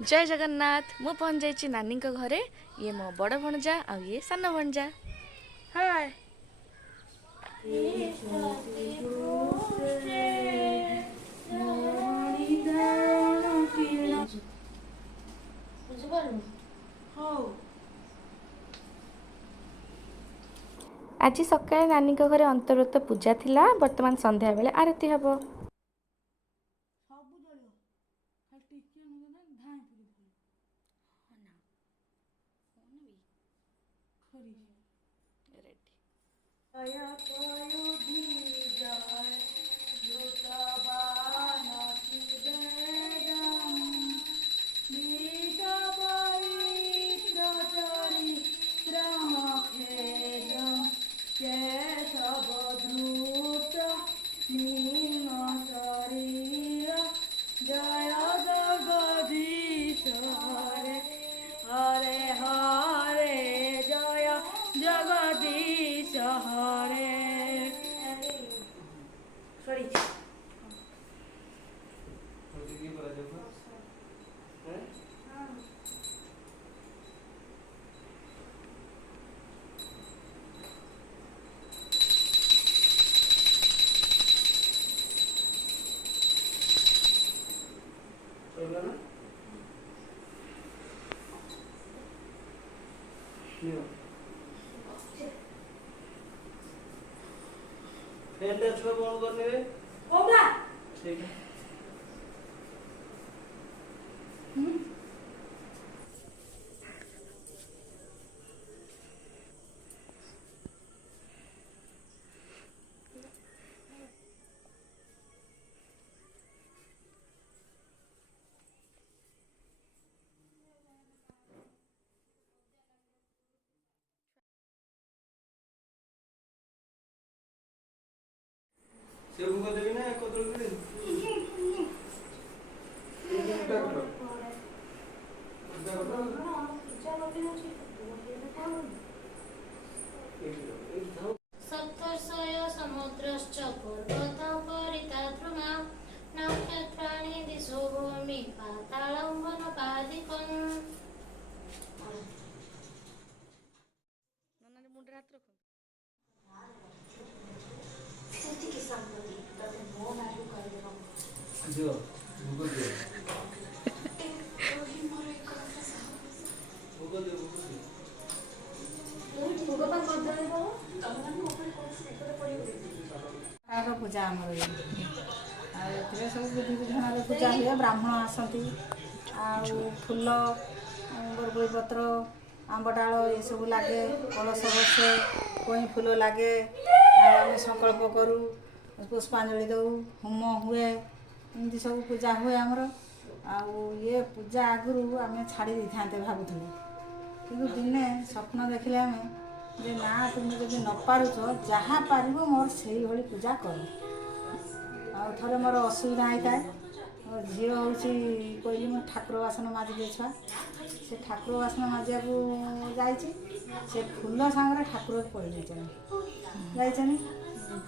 जय जगन्नाथ। मु पहुँच जाइए नानी घरे। ये मो बड़ भणजा आ ये सान भणजा। हाय। आज सकाଳେ नानी घरे अंतर्व्रत पूजा थिला। वर्तमान संध्या बेले आरती हबो। जय जगदीश हरे हरे हरे जय जगदीश हरे। फैनटा छुआ बंद करने रे होगा ठीक है। से भूख देबी ना कदल देबी सप्तर्षय समुद्रश्च पूर्वतः परिताद्रुमा नक्षत्राणि दिशो भूमि पातालं वनपादिकम्। जो भूख दे पूजा आमर सब विधि विधान पूजा हुए। ब्राह्मण आसती फूल बरगोई पत्र आंब डाल ये सब लगे कलश बसे कई फूल लगे आम संकल्प करूँ पुष्पांजलि दऊ होम हुए एमती सब पूजा हुए आमर ये पूजा आगु आम छाड़ी था भावुलु कि दिने स्वप्न देखिले आम जे ना तुम जब न पारुच जहाँ पार मोर से भाई पूजा कर। थे मोर असुविधा होता है मो झी हूँ कहली मैं ठाकुर बासन माजिदे छुआ से ठाकुर बासन माजिया जाइए से फूल सांगे ठाकुर पड़ जाइए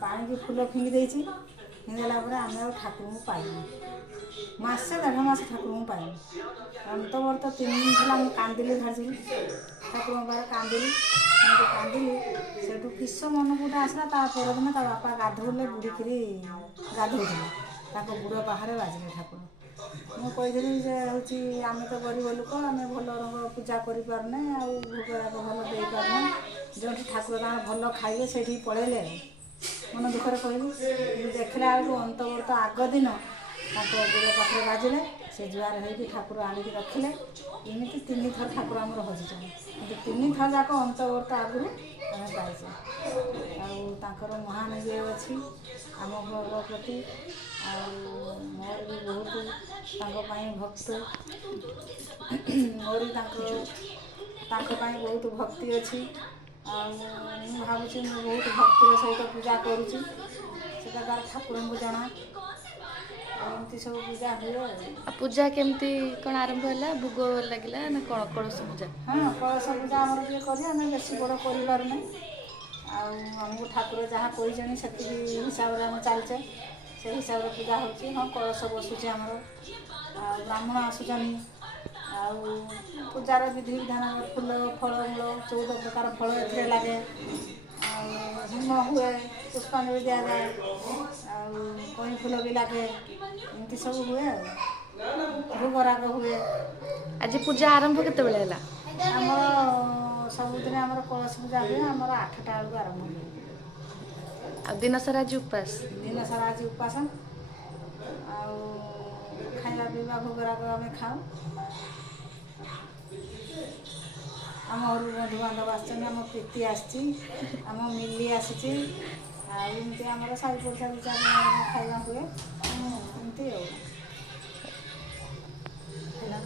पानी की फूल फिंगी देती फिंगला आम ठाकुर को पाइलु मसे 1.5 मास ठाकुर को पाइलु अंतवर्त 3 दिन था मुझे कांदिली भाजी ठाकुर पाखे कांदिली कांदिली से किस मन गुटा आसला दिन बापा गाधोले बुड़ीकी गाधोले बुड़ बाहर बाजिले ठाकुर मुझे आम तो गरीब लोक आम भल रंग पूजा करना भोग भल दे पारना जो ठाकुर भल खाइले से पलैले मन दुखर कहली देखला बेलू अंतवर्त आग दिन गोड़ पाखे बाजिले से जुआर हो ठाकुर आनिक रखिले एमती 3 थर ठाकुर आमर हजिचन कि 3 थर जाक अंतवर्त आगु आम पाइचे महान ये अच्छी आम घर प्रति मोर भी बहुत भक्त मोर बहुत भक्ति अच्छी भावुँ बहुत भक्तिर सहित पूजा करुँचा तार ठाकुर को जना एमती सब पूजा हुए। पूजा केमती कौन आरंभ है भोग लगे ना कौन कलश पूजा? हाँ कलश पूजा आम कर बेस बड़ कर आमको ठाकुर जहाँ कही से हिसाब से आम चलचे से हिसाब से पूजा हो। हाँ कलश बसुचे आमर ब्राह्मण आसुचन ଆଉ ପୂଜାର ବିଧିବିଧାନ ଫୁଲ ଫଳମୂଳ 14 ପ୍ରକାର ଫଳ ଏଥିରେ ଲାଗେ। ଆଉ ହୋମ ହୁଏ, ପୁଷ୍ପାଞ୍ଜଳି ଦିଆଯାଏ, ଆଉ କଇଁ ଫୁଲ ବି ଲାଗେ, ଏମିତି ସବୁ ହୁଏ ଆଉ ଭୋଗରାଗ ହୁଏ। ଆଜି ପୂଜା ଆରମ୍ଭ କେତେବେଳେ ହେଲା? ଆମର ସବୁଦିନ ଆମର କଳସ ପୂଜା ହୁଏ, ଆମର 8ଟା ବେଳକୁ ଆରମ୍ଭ ହୁଏ। ଆଉ ଦିନ ସାରା ଆଜି ଉପାସ? ଦିନ ସାରା ଆଜି ଉପାସ। ଆଉ ଖାଇବା ପିଇବା ଭୋଗରାଗ ଆମେ ଖାଉ। ଆମ ଘରକୁ ବନ୍ଧୁବାନ୍ଧବ ଆସିଛନ୍ତି, ଆମ ପ୍ରୀତି ଆସିଛି, ଆମ ମିଲି ଆସିଛି, ଆଉ ଏମିତି ଆମର ସାହି ପଡ଼ିଶା ଦୁଇ ଚାରି ଜଣ ଖାଇବା ହୁଏ ଏମିତି ଆଉ ହେଲା।